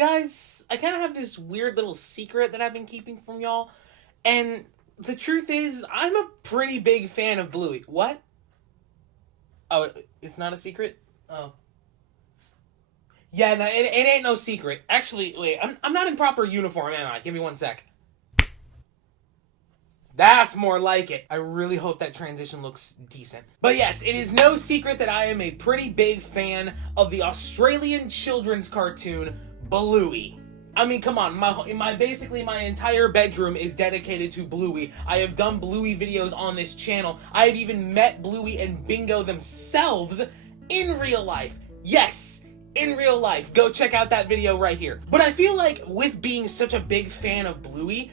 Guys, I kind of have this weird little secret that I've been keeping from y'all, and the truth is, I'm a pretty big fan of Bluey. What? Oh, it's not a secret? Oh. Yeah, no, it ain't no secret. Actually, wait, I'm not in proper uniform, am I? Give me 1 sec. That's more like it. I really hope that transition looks decent. But yes, it is no secret that I am a pretty big fan of the Australian children's cartoon, Bluey. I mean, come on, basically my entire bedroom is dedicated to Bluey. I have done Bluey videos on this channel. I have even met Bluey and Bingo themselves in real life. Yes, in real life. Go check out that video right here. But I feel like with being such a big fan of Bluey,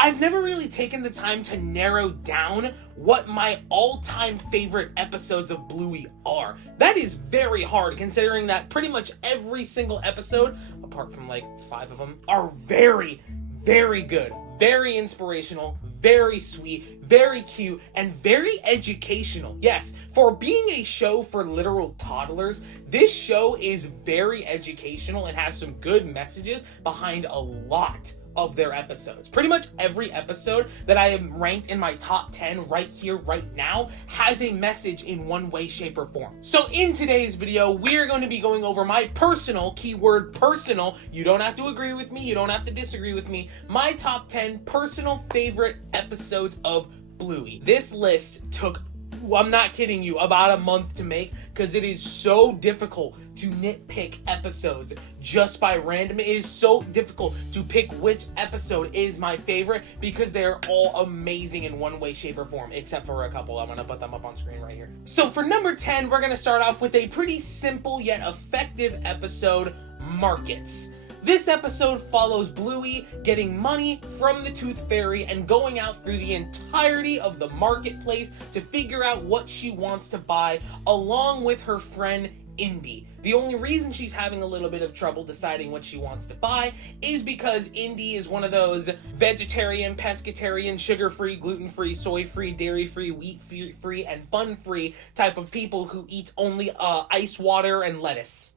I've never really taken the time to narrow down what my all-time favorite episodes of Bluey are. That is very hard, considering that pretty much every single episode, apart from like 5 of them, are very, very good, very inspirational, very sweet, very cute, and very educational. Yes, for being a show for literal toddlers, this show is very educational and has some good messages behind a lot of their episodes. Pretty much every episode that I have ranked in my top 10 right here, right now, has a message in one way, shape, or form. So in today's video, we're going to be going over my personal, keyword personal, you don't have to agree with me, you don't have to disagree with me, my top 10 personal favorite episodes of Bluey. This list took, I'm not kidding you, about a month to make, because it is so difficult to nitpick episodes just by random. It is so difficult to pick which episode is my favorite because they're all amazing in one way, shape, or form, except for a couple. I'm gonna put them up on screen right here. So for number 10, we're gonna start off with a pretty simple yet effective episode, Markets. This episode follows Bluey getting money from the Tooth Fairy and going out through the entirety of the marketplace to figure out what she wants to buy, along with her friend Indy. The only reason she's having a little bit of trouble deciding what she wants to buy is because Indy is one of those vegetarian, pescatarian, sugar-free, gluten-free, soy-free, dairy-free, wheat-free, and fun-free type of people who eat only ice water and lettuce.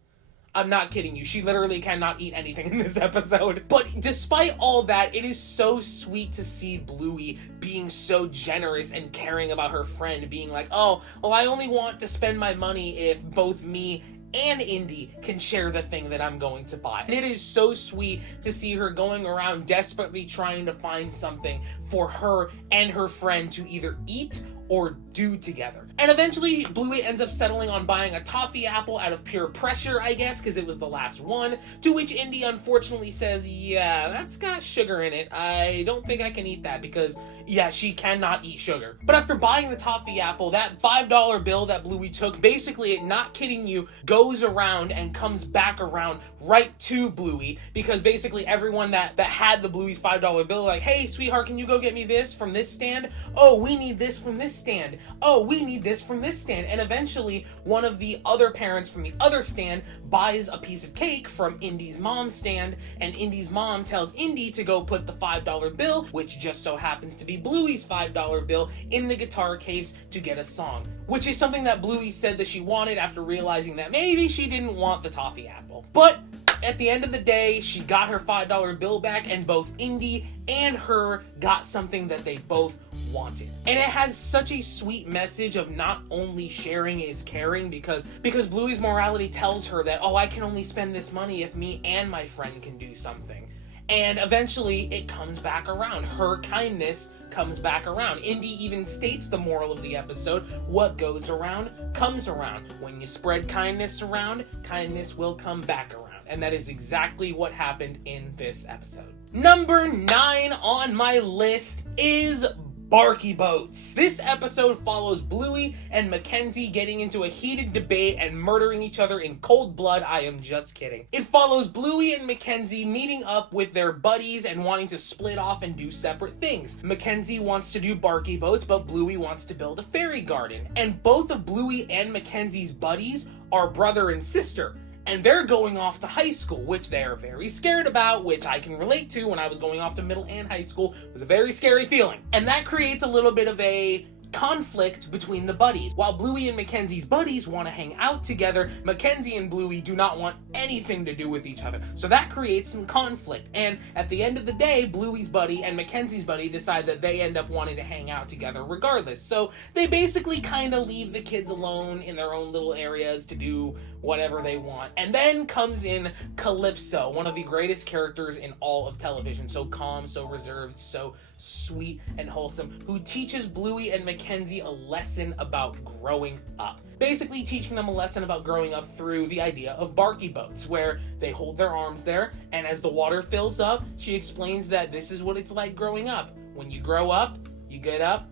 I'm not kidding you. She literally cannot eat anything in this episode. But despite all that, it is so sweet to see Bluey being so generous and caring about her friend, being like, oh, well, I only want to spend my money if both me and Indy can share the thing that I'm going to buy. And it is so sweet to see her going around desperately trying to find something for her and her friend to either eat or do together. And eventually, Bluey ends up settling on buying a toffee apple out of pure pressure, I guess, because it was the last one, to which Indy unfortunately says, yeah, that's got sugar in it. I don't think I can eat that because, yeah, she cannot eat sugar. But after buying the toffee apple, that $5 bill that Bluey took, basically, not kidding you, goes around and comes back around right to Bluey, because basically everyone that had the Bluey's $5 bill, like, hey, sweetheart, can you go get me this from this stand? Oh, we need this from this stand. Oh, we need this from this stand. And eventually, one of the other parents from the other stand buys a piece of cake from Indy's mom's stand, and Indy's mom tells Indy to go put the $5 bill, which just so happens to be Bluey's $5 bill, in the guitar case to get a song, which is something that Bluey said that she wanted after realizing that maybe she didn't want the toffee apple. But at the end of the day, she got her $5 bill back, and both Indy and her got something that they both wanted. And it has such a sweet message of not only sharing is caring, because Bluey's morality tells her that, oh, I can only spend this money if me and my friend can do something. And eventually, it comes back around. Her kindness comes back around. Indy even states the moral of the episode, what goes around comes around. When you spread kindness around, kindness will come back around. And that is exactly what happened in this episode. Number 9 on my list is Barky Boats. This episode follows Bluey and Mackenzie getting into a heated debate and murdering each other in cold blood. I am just kidding. It follows Bluey and Mackenzie meeting up with their buddies and wanting to split off and do separate things. Mackenzie wants to do Barky Boats, but Bluey wants to build a fairy garden. And both of Bluey and Mackenzie's buddies are brother and sister. And they're going off to high school, which they're very scared about, which I can relate to. When I was going off to middle and high school, it was a very scary feeling. And that creates a little bit of a conflict between the buddies. While Bluey and Mackenzie's buddies want to hang out together, Mackenzie and Bluey do not want anything to do with each other. So that creates some conflict. And at the end of the day, Bluey's buddy and Mackenzie's buddy decide that they end up wanting to hang out together regardless. So they basically kind of leave the kids alone in their own little areas to do whatever they want. And then comes in Calypso, one of the greatest characters in all of television. So calm, so reserved, so sweet and wholesome, who teaches Bluey and Mackenzie a lesson about growing up. Basically teaching them a lesson about growing up through the idea of Barky boats, where they hold their arms there, and as the water fills up, she explains that this is what it's like growing up. When you grow up, you get up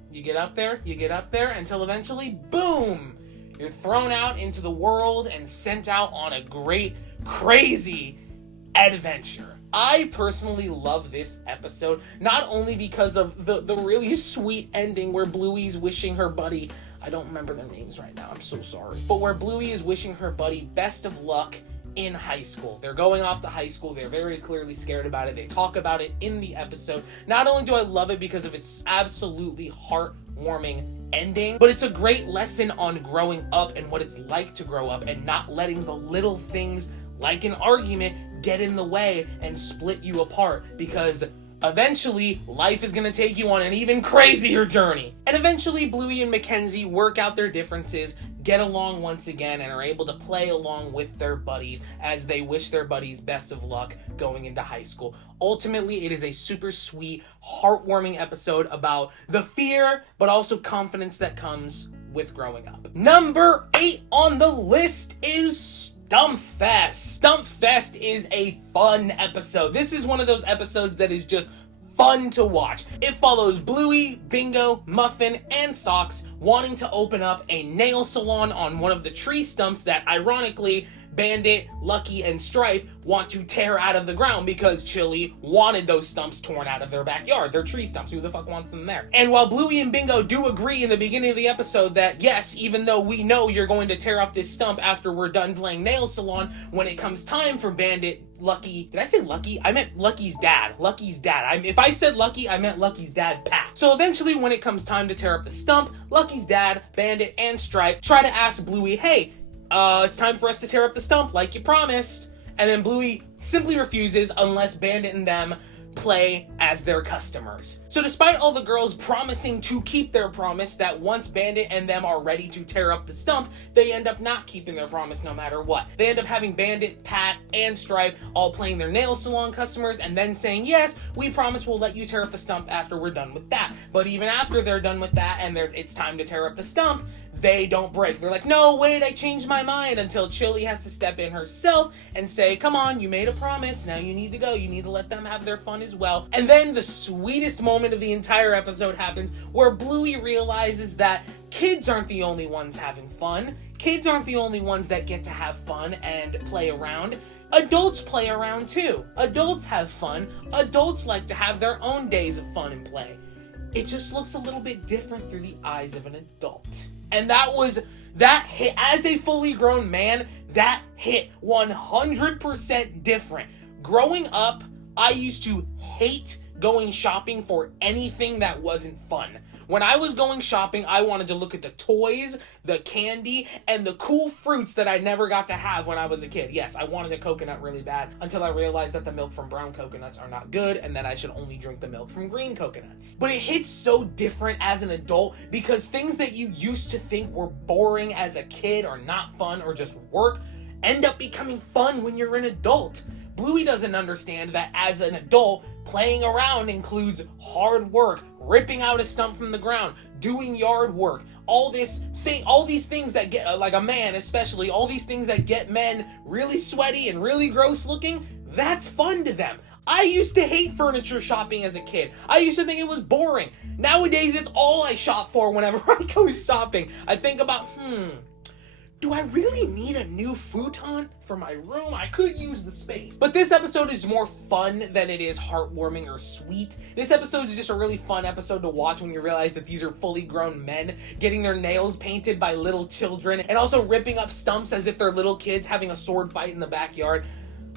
there, until eventually, boom! You're thrown out into the world and sent out on a great, crazy adventure. I personally love this episode, not only because of the really sweet ending where Bluey's wishing her buddy, I don't remember their names right now, I'm so sorry, but where Bluey is wishing her buddy best of luck in high school. They're going off to high school. They're very clearly scared about it. They talk about it in the episode. Not only do I love it because of its absolutely heartwarming ending, but it's a great lesson on growing up and what it's like to grow up and not letting the little things like an argument get in the way and split you apart, because eventually life is going to take you on an even crazier journey. And eventually Bluey and Mackenzie work out their differences, get along once again, and are able to play along with their buddies as they wish their buddies best of luck going into high school. Ultimately, it is a super sweet, heartwarming episode about the fear, but also confidence that comes with growing up. Number 8 on the list is Stumpfest. Stumpfest is a fun episode. This is one of those episodes that is just fun to watch. It follows Bluey, Bingo, Muffin, and Socks wanting to open up a nail salon on one of the tree stumps that, ironically, Bandit, Lucky, and Stripe want to tear out of the ground because Chili wanted those stumps torn out of their backyard. They're tree stumps. Who the fuck wants them there? And while Bluey and Bingo do agree in the beginning of the episode that, yes, even though we know you're going to tear up this stump after we're done playing nail salon, when it comes time for Bandit, Lucky... Did I say Lucky? I meant Lucky's dad. Lucky's dad. If I said Lucky, I meant Lucky's dad, Pat. So eventually, when it comes time to tear up the stump, Lucky's dad, Bandit, and Stripe try to ask Bluey, hey, it's time for us to tear up the stump like you promised. And then Bluey simply refuses unless Bandit and them play as their customers. So despite all the girls promising to keep their promise that once Bandit and them are ready to tear up the stump, they end up not keeping their promise no matter what. They end up having Bandit, Pat, and Stripe all playing their nail salon customers and then saying, yes, we promise we'll let you tear up the stump after we're done with that. But even after they're done with that and it's time to tear up the stump, they don't break. They're like, no, wait, I changed my mind, until Chili has to step in herself and say, come on, you made a promise, now you need to go. You need to let them have their fun as well. And then the sweetest moment of the entire episode happens where Bluey realizes that kids aren't the only ones having fun. Kids aren't the only ones that get to have fun and play around. Adults play around too. Adults have fun. Adults like to have their own days of fun and play. It just looks a little bit different through the eyes of an adult. And that hit, as a fully grown man, that hit 100% different. Growing up, I used to hate going shopping for anything that wasn't fun. When I was going shopping, I wanted to look at the toys, the candy, and the cool fruits that I never got to have when I was a kid. Yes, I wanted a coconut really bad until I realized that the milk from brown coconuts are not good and that I should only drink the milk from green coconuts. But it hits so different as an adult because things that you used to think were boring as a kid or not fun or just work end up becoming fun when you're an adult. Bluey doesn't understand that as an adult, playing around includes hard work, ripping out a stump from the ground, doing yard work, all these things that get, like a man especially, all these things that get men really sweaty and really gross looking, that's fun to them. I used to hate furniture shopping as a kid. I used to think it was boring. Nowadays, it's all I shop for whenever I go shopping. I think about, do I really need a new futon for my room? I could use the space. But this episode is more fun than it is heartwarming or sweet. This episode is just a really fun episode to watch when you realize that these are fully grown men getting their nails painted by little children and also ripping up stumps as if they're little kids having a sword fight in the backyard.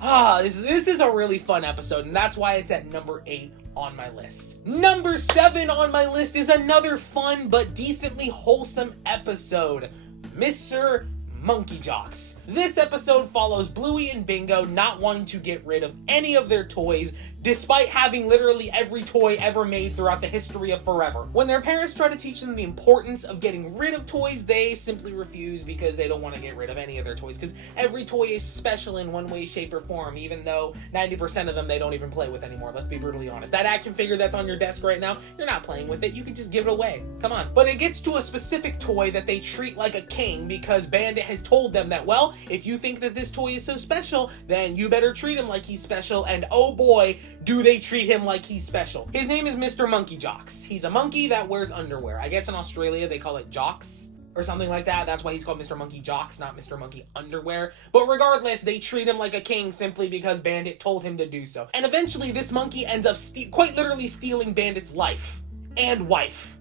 This is a really fun episode, and that's why it's at number 8 on my list. Number 7 on my list is another fun but decently wholesome episode, Mr. Monkeyjocks. This episode follows Bluey and Bingo not wanting to get rid of any of their toys, despite having literally every toy ever made throughout the history of forever. When their parents try to teach them the importance of getting rid of toys, they simply refuse because they don't want to get rid of any of their toys, because every toy is special in one way, shape, or form, even though 90% of them they don't even play with anymore. Let's be brutally honest. That action figure that's on your desk right now, you're not playing with it. You can just give it away. Come on. But it gets to a specific toy that they treat like a king because Bandit has told them that, well, if you think that this toy is so special, then you better treat him like he's special, and oh boy, do they treat him like he's special. His name is Mr. Monkeyjocks. He's a monkey that wears underwear. I guess in Australia they call it jocks or something like that. That's why he's called Mr. Monkeyjocks, not Mr. Monkey Underwear. But regardless, they treat him like a king simply because Bandit told him to do so. And eventually this monkey ends up quite literally stealing Bandit's life and wife.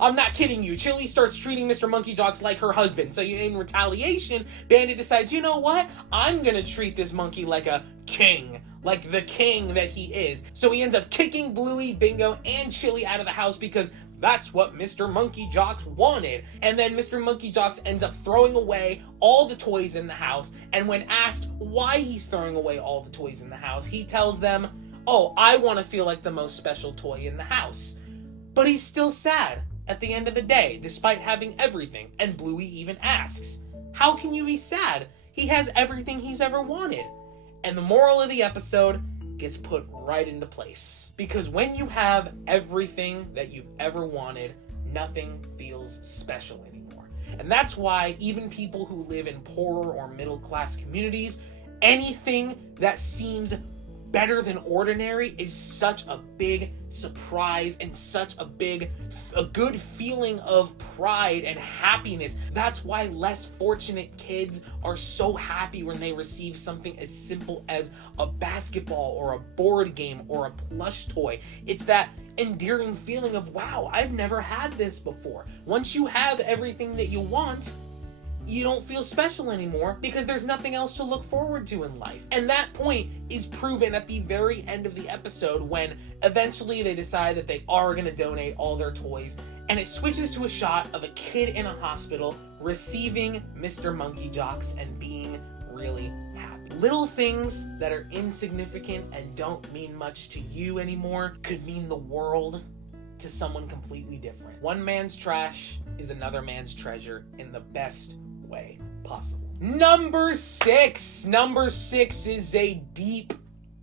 I'm not kidding you. Chili starts treating Mr. Monkeyjocks like her husband. So in retaliation, Bandit decides, you know what? I'm gonna treat this monkey like a king. Like the king that he is. So he ends up kicking Bluey, Bingo, and Chili out of the house because that's what Mr. Monkeyjocks wanted. And then Mr. Monkeyjocks ends up throwing away all the toys in the house. And when asked why he's throwing away all the toys in the house, he tells them, oh, I want to feel like the most special toy in the house. But he's still sad at the end of the day, despite having everything. And Bluey even asks, how can you be sad? He has everything he's ever wanted. And the moral of the episode gets put right into place. Because when you have everything that you've ever wanted, nothing feels special anymore. And that's why even people who live in poorer or middle-class communities, anything that seems better than ordinary is such a big surprise and such a good feeling of pride and happiness. That's why less fortunate kids are so happy when they receive something as simple as a basketball or a board game or a plush toy. It's that endearing feeling of, wow, I've never had this before. Once you have everything that you want, you don't feel special anymore because there's nothing else to look forward to in life. And that point is proven at the very end of the episode when eventually they decide that they are going to donate all their toys, and it switches to a shot of a kid in a hospital receiving Mr. Monkeyjocks and being really happy. Little things that are insignificant and don't mean much to you anymore could mean the world to someone completely different. One man's trash is another man's treasure in the best way possible. Number 6. Number 6 is a deep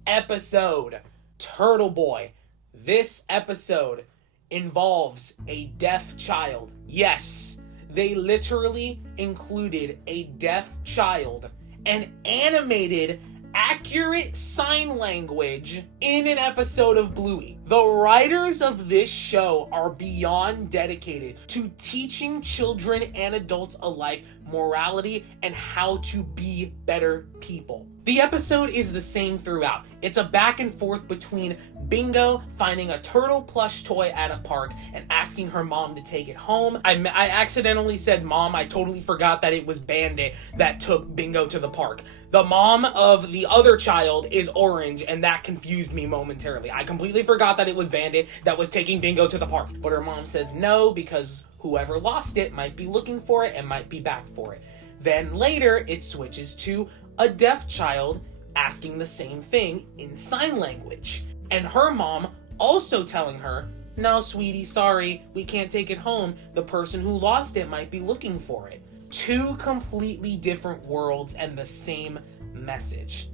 episode. Turtle Boy. This episode involves a deaf child. Yes, they literally included a deaf child and animated accurate sign language in an episode of Bluey. The writers of this show are beyond dedicated to teaching children and adults alike morality and how to be better people. The episode is the same throughout. It's a back and forth between Bingo finding a turtle plush toy at a park and asking her mom to take it home. I accidentally said mom. I totally forgot that it was Bandit that took Bingo to the park. The mom of the other child is Orange, and that confused me momentarily. I completely forgot that it was Bandit that was taking Bingo to the park. But her mom says no because whoever lost it might be looking for it and might be back for it. Then later, it switches to a deaf child asking the same thing in sign language. And her mom also telling her, no, sweetie, sorry, we can't take it home. The person who lost it might be looking for it. Two completely different worlds and the same message.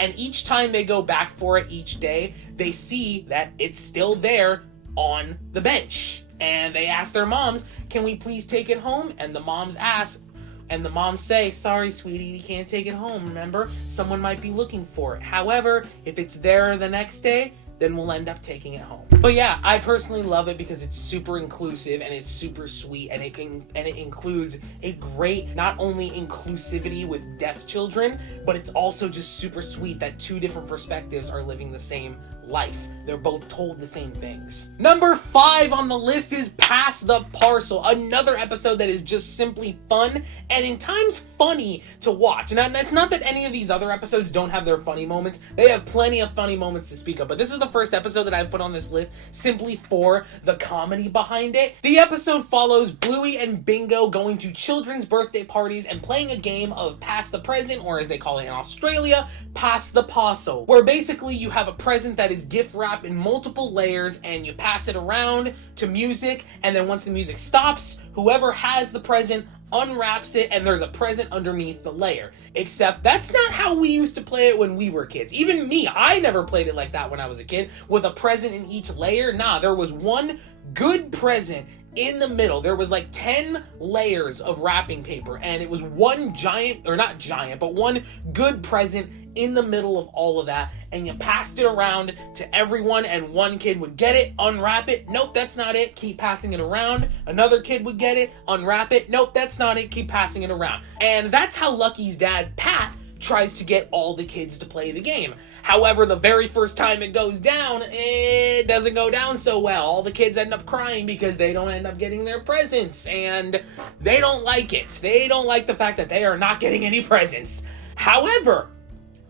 And each time they go back for it each day, they see that it's still there on the bench. And they ask their moms, can we please take it home? And the moms ask, and the moms say, sorry, sweetie, we can't take it home, remember? Someone might be looking for it. However, if it's there the next day, then we'll end up taking it home. But yeah, I personally love it because it's super inclusive and it's super sweet, and it includes a great, not only inclusivity with deaf children, but it's also just super sweet that two different perspectives are living the same life. They're both told the same things. Number 5 on the list is Pass the Parcel, another episode that is just simply fun and in times funny to watch. And it's not that any of these other episodes don't have their funny moments. They have plenty of funny moments to speak of, but this is the first episode that I've put on this list simply for the comedy behind it. The episode follows Bluey and Bingo going to children's birthday parties and playing a game of Pass the Present, or as they call it in Australia, Pass the Parcel, where basically you have a present that is gift wrapped in multiple layers and you pass it around to music, and then once the music stops, whoever has the present unwraps it and there's a present underneath the layer. Except that's not how we used to play it when we were kids. Even me, I never played it like that when I was a kid, with a present in each layer. Nah, there was one good present in the middle. There was like 10 layers of wrapping paper, and it was one giant, or not giant, but one good present in the middle of all of that, and you passed it around to everyone, and one kid would get it, unwrap it, nope, that's not it, keep passing it around. Another kid would get it, unwrap it, nope, that's not it, keep passing it around. And that's how Lucky's dad, Pat, tries to get all the kids to play the game. However, the very first time it goes down, it doesn't go down so well. All the kids end up crying because they don't end up getting their presents, and they don't like it. They don't like the fact that they are not getting any presents. However,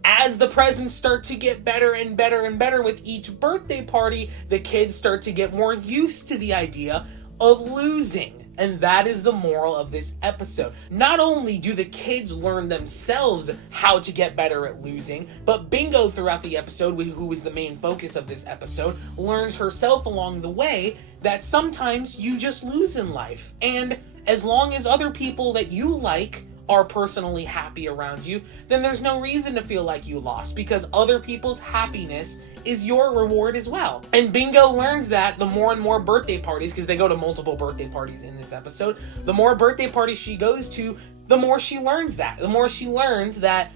as the presents start to get better and better and better with each birthday party, the kids start to get more used to the idea of losing. And that is the moral of this episode. Not only do the kids learn themselves how to get better at losing, but Bingo throughout the episode, who is the main focus of this episode, learns herself along the way that sometimes you just lose in life. And as long as other people that you like are personally happy around you, then there's no reason to feel like you lost, because other people's happiness is your reward as well. And Bingo learns that the more and more birthday parties, because they go to multiple birthday parties in this episode, the more birthday parties she goes to, the more she learns that. The more she learns that,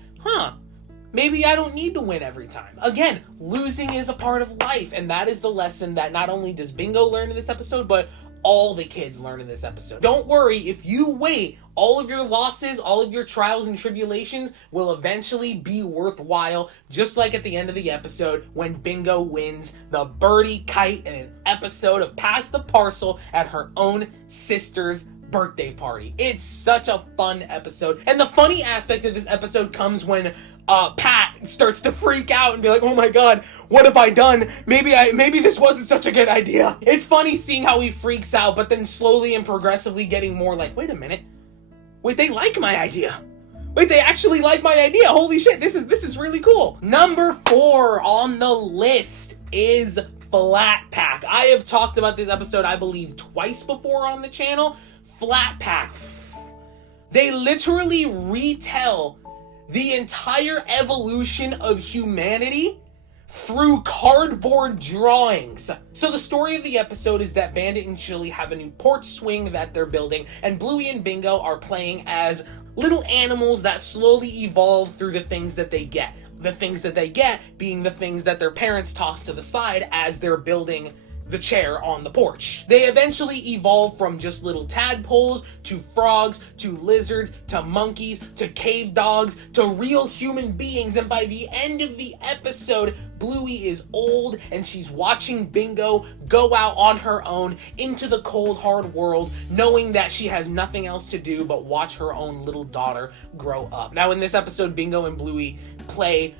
maybe I don't need to win every time. Again, losing is a part of life, and that is the lesson that not only does Bingo learn in this episode, but all the kids learn in this episode. Don't worry, if you wait, all of your losses, all of your trials and tribulations will eventually be worthwhile, just like at the end of the episode when Bingo wins the birdie kite in an episode of Pass the Parcel at her own sister's birthday party. It's such a fun episode. And the funny aspect of this episode comes when Pat starts to freak out and be like, oh my god, what have I done? Maybe this wasn't such a good idea. It's funny seeing how he freaks out, but then slowly and progressively getting more like, wait a minute. Wait, they like my idea. Wait, they actually like my idea. Holy shit, this is really cool. Number 4 on the list is Flat Pack. I have talked about this episode, I believe, twice before on the channel. Flat Pack. They literally retell the entire evolution of humanity through cardboard drawings. So the story of the episode is that Bandit and Chili have a new porch swing that they're building, and Bluey and Bingo are playing as little animals that slowly evolve through the things that they get. The things that they get being the things that their parents toss to the side as they're building the chair on the porch. They eventually evolve from just little tadpoles to frogs to lizards to monkeys to cave dogs to real human beings, and by the end of the episode, Bluey is old and she's watching Bingo go out on her own into the cold hard world, knowing that she has nothing else to do but watch her own little daughter grow up. Now in this episode, Bingo and Bluey play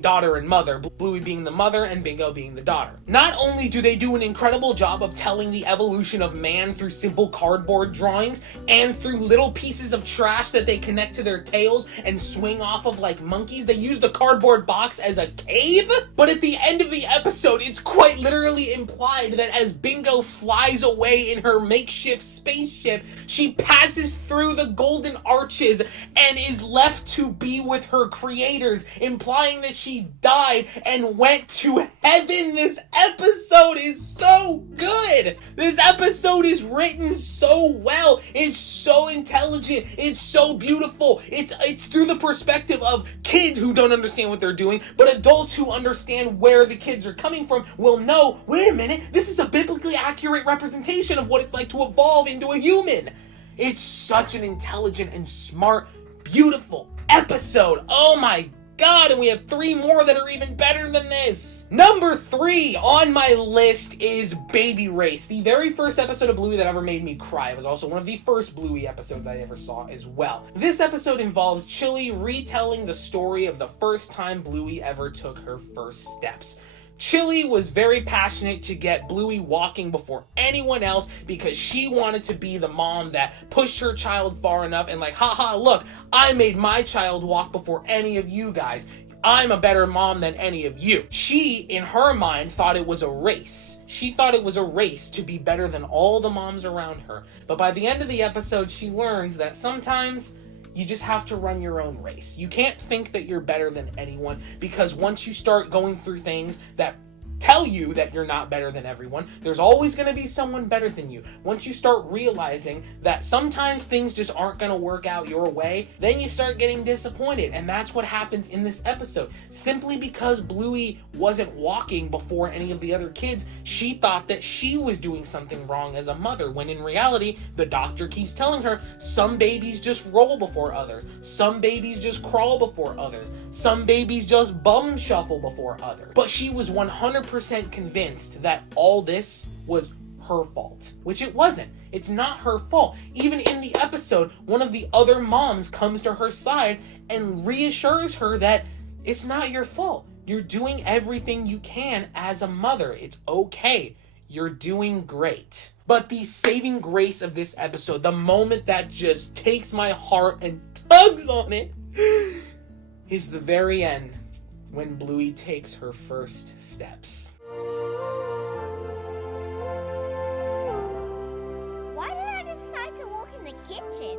daughter and mother, Bluey being the mother and Bingo being the daughter. Not only do they do an incredible job of telling the evolution of man through simple cardboard drawings and through little pieces of trash that they connect to their tails and swing off of like monkeys, they use the cardboard box as a cave, but at the end of the episode, it's quite literally implied that as Bingo flies away in her makeshift spaceship, she passes through the golden arches and is left to be with her creators, implying that she's died and went to heaven. This episode is so good. This episode is written so well. It's so intelligent. It's so beautiful. It's through the perspective of kids who don't understand what they're doing, but adults who understand where the kids are coming from will know, wait a minute, this is a biblically accurate representation of what it's like to evolve into a human. It's such an intelligent and smart, beautiful episode. Oh my God, and we have 3 more that are even better than this. Number 3 on my list is Baby Race, the very first episode of Bluey that ever made me cry. It was also one of the first Bluey episodes I ever saw as well. This episode involves Chili retelling the story of the first time Bluey ever took her first steps. Chili was very passionate to get Bluey walking before anyone else because she wanted to be the mom that pushed her child far enough and like, haha, look, I made my child walk before any of you guys. I'm a better mom than any of you. She, in her mind, thought it was a race. She thought it was a race to be better than all the moms around her. But by the end of the episode, she learns that sometimes you just have to run your own race. You can't think that you're better than anyone, because once you start going through things that tell you that you're not better than everyone, there's always going to be someone better than you. Once you start realizing that sometimes things just aren't going to work out your way, then you start getting disappointed. And that's what happens in this episode. Simply because Bluey wasn't walking before any of the other kids, she thought that she was doing something wrong as a mother, when in reality, the doctor keeps telling her some babies just roll before others. Some babies just crawl before others. Some babies just bum shuffle before others. But she was 100% convinced that all this was her fault, which it wasn't. It's not her fault. Even in the episode, one of the other moms comes to her side and reassures her that it's not your fault. You're doing everything you can as a mother. It's okay. You're doing great. But the saving grace of this episode, the moment that just takes my heart and tugs on it, is the very end, when Bluey takes her first steps. Why did I decide to walk in the kitchen?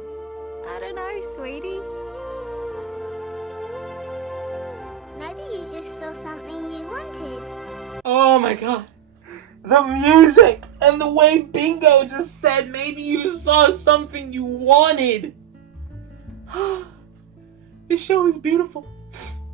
I don't know, sweetie. Maybe you just saw something you wanted. Oh my God. The music and the way Bingo just said, maybe you saw something you wanted. This show is beautiful.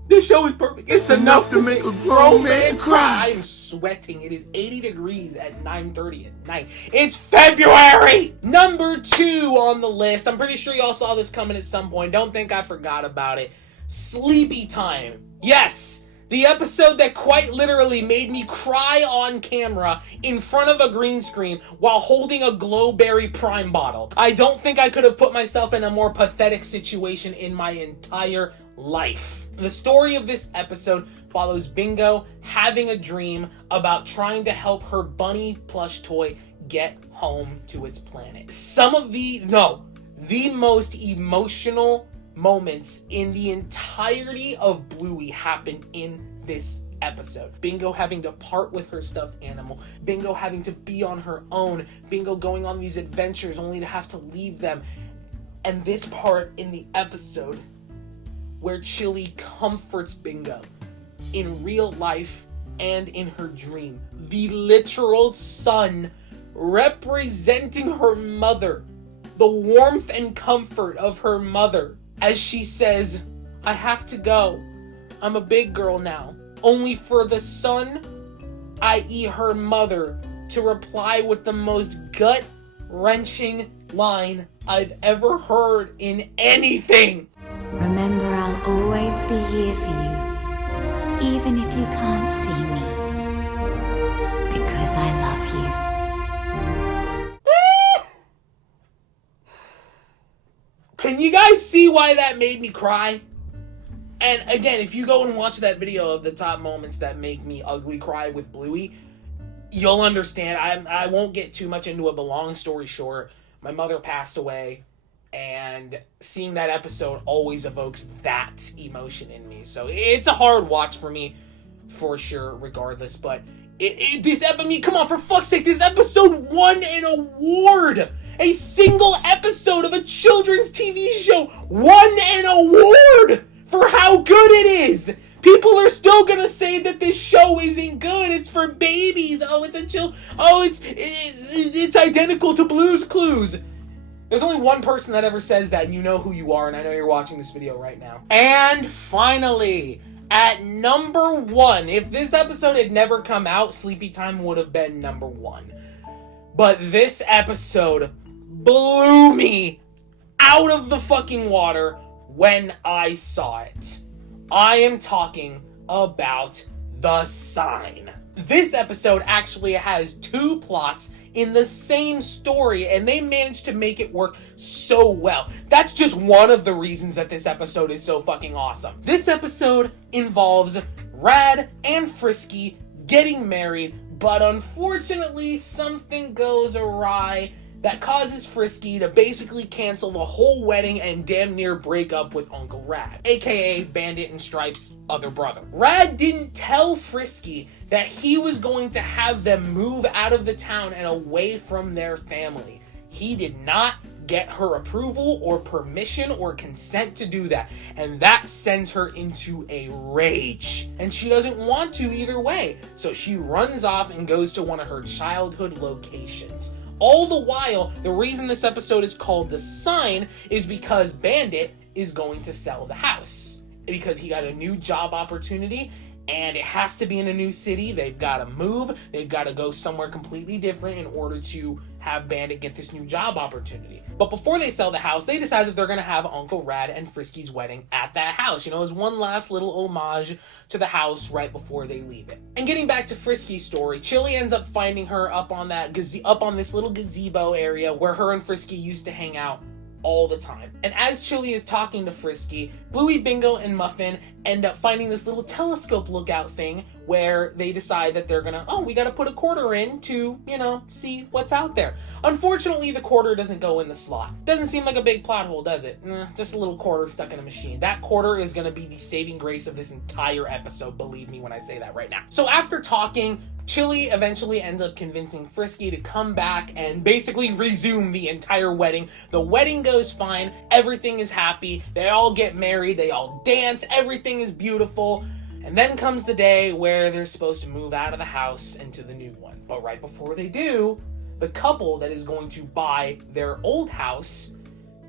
This show is perfect. It's enough to make a grown man cry. I am sweating. It is 80 degrees at 9:30 at night. It's February! Number 2 on the list. I'm pretty sure y'all saw this coming at some point. Don't think I forgot about it. Sleepytime. Yes! The episode that quite literally made me cry on camera in front of a green screen while holding a Glowberry Prime bottle. I don't think I could have put myself in a more pathetic situation in my entire life. The story of this episode follows Bingo having a dream about trying to help her bunny plush toy get home to its planet. The most emotional moments in the entirety of Bluey happened in this episode. Bingo having to part with her stuffed animal, Bingo having to be on her own, Bingo going on these adventures only to have to leave them, and this part in the episode where Chili comforts Bingo in real life and in her dream. The literal sun representing her mother, the warmth and comfort of her mother, as she says, I have to go. I'm a big girl now. Only for the sun, i.e. her mother, to reply with the most gut-wrenching line I've ever heard in anything. Remember, I'll always be here for you, even if you can't see me, because I love you. Can you guys see why that made me cry? And again, if you go and watch that video of the top moments that make me ugly cry with Bluey, you'll understand. I won't get too much into it, but long story short, my mother passed away, and seeing that episode always evokes that emotion in me. So it's a hard watch for me, for sure, regardless. But come on, for fuck's sake, this episode won an award! A single episode of a children's TV show won an award for how good it is. People are still gonna say that this show isn't good. It's for babies. Oh, it's a chill. Oh, it's identical to Blue's Clues. There's only one person that ever says that, and you know who you are, and I know you're watching this video right now. And finally, at number 1, if this episode had never come out, Sleepytime would have been number 1. But this episode blew me out of the fucking water when I saw it. I am talking about The Sign. This episode actually has 2 plots in the same story, and they managed to make it work so well. That's just one of the reasons that this episode is so fucking awesome. This episode involves Rad and Frisky getting married, but unfortunately something goes awry that causes Frisky to basically cancel the whole wedding and damn near break up with Uncle Rad, aka Bandit and Stripe's other brother. Rad didn't tell Frisky that he was going to have them move out of the town and away from their family. He did not get her approval or permission or consent to do that, and that sends her into a rage. And she doesn't want to either way, so she runs off and goes to one of her childhood locations. All the while, the reason this episode is called The Sign is because Bandit is going to sell the house. Because he got a new job opportunity, and it has to be in a new city. They've got to move. They've got to go somewhere completely different in order to have Bandit get this new job opportunity. But before they sell the house, they decide that they're going to have Uncle Rad and Frisky's wedding at that house. You know, as one last little homage to the house right before they leave it. And getting back to Frisky's story, Chili ends up finding her up on this little gazebo area where her and Frisky used to hang out all the time. And as Chili is talking to Frisky, Bluey, Bingo, and Muffin end up finding this little telescope lookout thing where they decide that they're gonna, we gotta put a quarter in to, see what's out there. Unfortunately, the quarter doesn't go in the slot. Doesn't seem like a big plot hole, does it? Just a little quarter stuck in a machine. That quarter is gonna be the saving grace of this entire episode, believe me when I say that right now. So after talking, Chili eventually ends up convincing Frisky to come back and basically resume the entire wedding. The wedding goes fine, everything is happy, they all get married, they all dance, everything is beautiful. And then comes the day where they're supposed to move out of the house into the new one. But right before they do, the couple that is going to buy their old house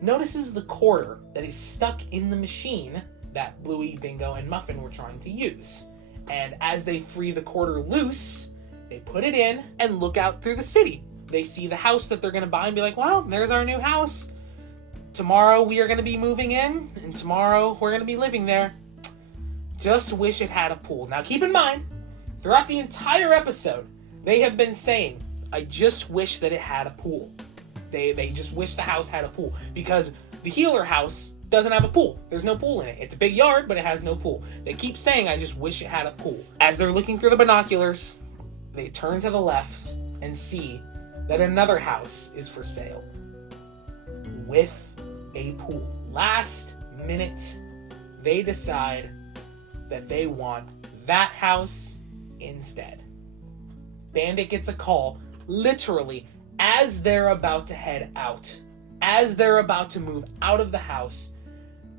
notices the quarter that is stuck in the machine that Bluey, Bingo, and Muffin were trying to use. And as they free the quarter loose, they put it in and look out through the city. They see the house that they're going to buy and be like, well, there's our new house. Tomorrow we are going to be moving in, and tomorrow we're going to be living there. Just wish it had a pool. Now keep in mind, throughout the entire episode, they have been saying, I just wish that it had a pool. They just wish the house had a pool. Because the healer house doesn't have a pool. There's no pool in it. It's a big yard, but it has no pool. They keep saying, I just wish it had a pool. As they're looking through the binoculars, they turn to the left and see that another house is for sale with a pool. Last minute, they decide that they want that house instead. Bandit gets a call, literally, as they're about to head out. As they're about to move out of the house,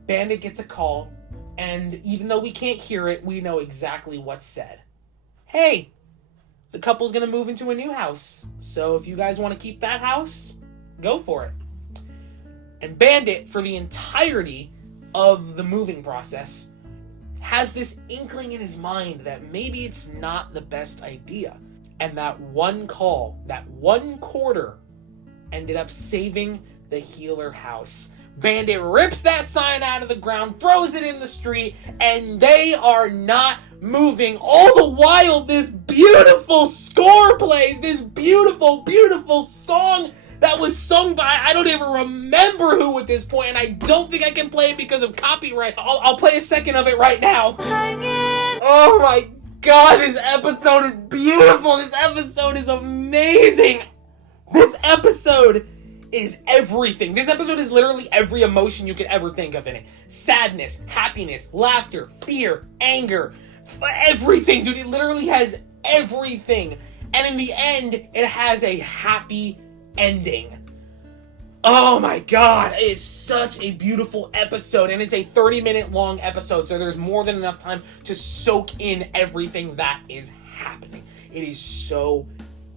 Bandit gets a call, and even though we can't hear it, we know exactly what's said. Hey, the couple's gonna move into a new house, so if you guys want to keep that house, go for it. And Bandit, for the entirety of the moving process, has this inkling in his mind that maybe it's not the best idea. And that one call, that one quarter, ended up saving the healer house. Bandit rips that sign out of the ground, throws it in the street, and they are not moving. All the while, this beautiful score plays, this beautiful, beautiful song that was sung by, I don't even remember who at this point, and I don't think I can play it because of copyright. I'll play a second of it right now. Oh my God, this episode is beautiful. This episode is amazing. This episode is everything. This episode is literally every emotion you could ever think of in it. Sadness, happiness, laughter, fear, anger, everything, dude. It literally has everything. And in the end, it has a happy ending. Oh my god, it is such a beautiful episode, and it's a 30-minute long episode, so there's more than enough time to soak in everything that is happening. It is so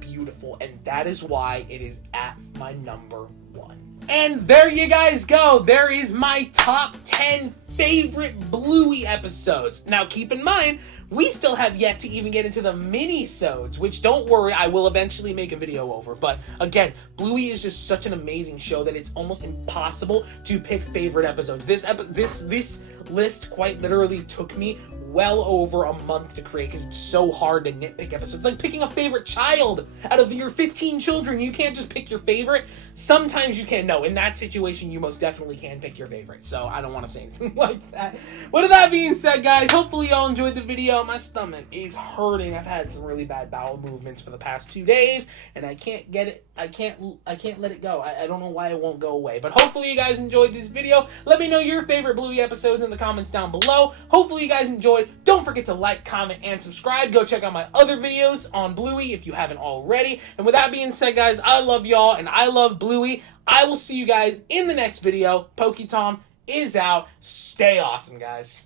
beautiful, and that is why it is at my number 1. And there you guys go. There is my top 10 favorite Bluey episodes. Now, keep in mind, we still have yet to even get into the mini-sodes, which, don't worry, I will eventually make a video over. But again, Bluey is just such an amazing show that it's almost impossible to pick favorite episodes. This list quite literally took me well over a month to create because it's so hard to nitpick episodes. It's like picking a favorite child out of your 15 children. You can't just pick your favorite. Sometimes you can. No, in that situation, you most definitely can pick your favorite. So I don't want to say anything like that. With that being said, guys, hopefully y'all enjoyed the video. My stomach is hurting. I've had some really bad bowel movements for the past 2 days, and I can't get it. I can't let it go. I don't know why it won't go away. But hopefully you guys enjoyed this video. Let me know your favorite Bluey episodes in the comments down below. Hopefully you guys enjoyed. Don't forget to like, comment, and subscribe. Go check out my other videos on Bluey if you haven't already. And with that being said, guys, I love y'all and I love Bluey. I will see you guys in the next video. PokeTom is out. Stay awesome, guys.